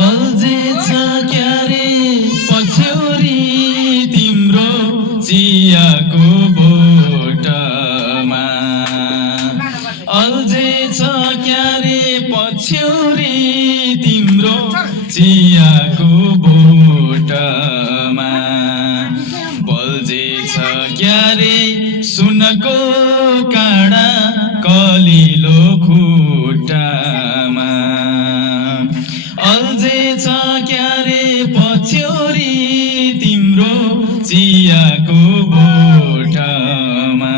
अल्झे छ क्यारे पछ्यौरी तिम्रो चियाको बोटमा अल्झे छ क्यारे पछ्यौरी तिम्रो चियाको बोटमा बल्झे छ क्यारे सुनको काँडा कलिलो खुट्टामा अल्झे छ क्यारे पछ्यौरी तिम्रो चियाको बोटमा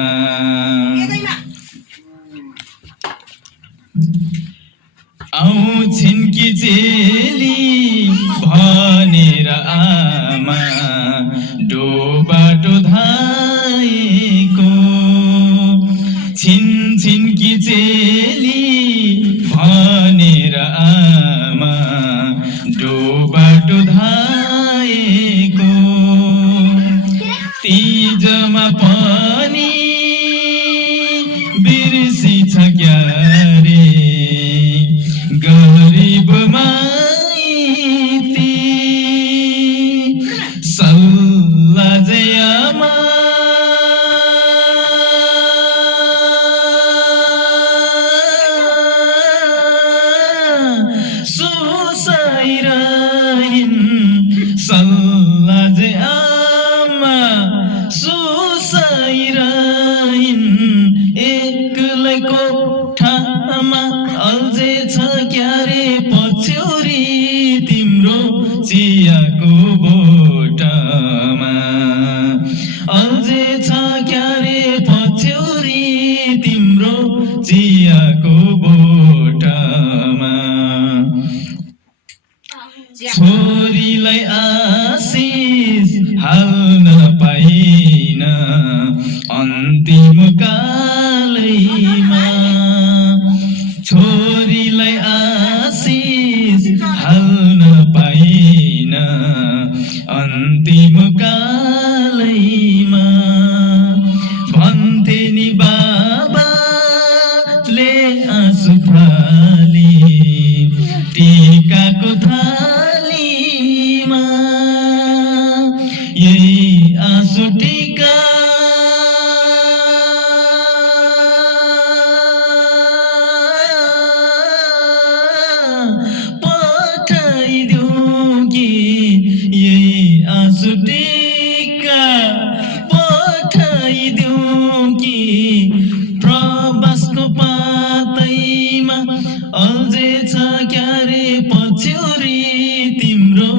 आउँछिन् कि चेली भनेर आमा डोबाटो धाएको छिन् कि चेली भनेर आमा डोबाटो धाएको तीजमा पनि बिर्सी छ क्यारे गरीब माइती सल्ला जयामा सुसाइरहिन् सल्ला जयामा सुसाइरहिन् एक्लै कोठामा अल्झे छ क्यारे पछ्यौरी तिम्रो चियाको बोटमा अल्झे छ क्यारे पछ्यौरी तिम्रो चियाको बोटमा छोरीलाई आशिष हाल्न पाइन अन्तिम कालैमा छोरीलाई आशिष हाल्न पाइन अन्तिम कालैमा भन्थे नि बाबाले आँसु फाली टीकाको थालीमा यही आँसु टीका पठाइदिउँ कि यही आँसु टीका पठाइदिउँ कि प्रवासको पातैमा अल्झे छ क्यारे पछ्यौरी तिम्रो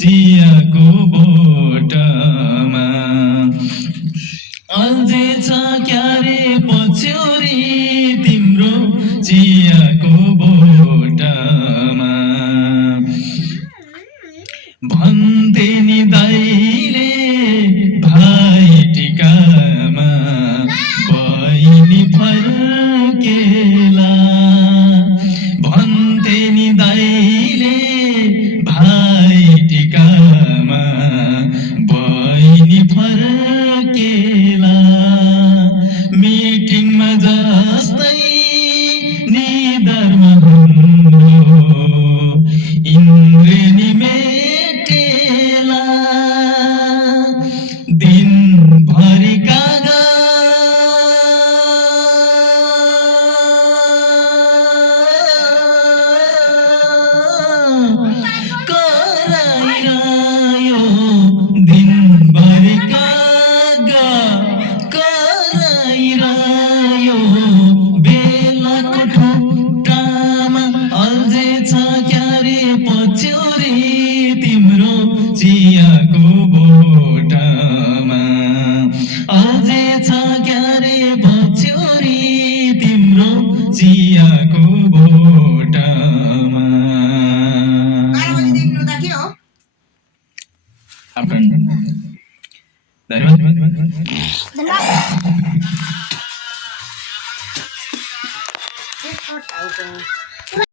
चियाको बोटमा अल्झे छ क्यारे पछ्यौरी तिम्रो चियाको बोटमा भन्थे नि दाइले भाइ टिकामा बहिनी फर्केला भन्थे नि दाइले भाइ टिकामा बहिनी फर्केला मिटिङमा जस्तै निधारमा हाम्रो इन्द्रेणी मेटेला दिनभरि कागा कराइरह्यो दिनभरि कागा कराइरह्यो बेलाको ठुट्टामा अल्झे छ क्यारे पछ्यौरी तिम्रो चियाको बोटमा अल्झे छ क्यारे पछ्यौरी तिम्रो चियाको बोटमा धन्यवाद।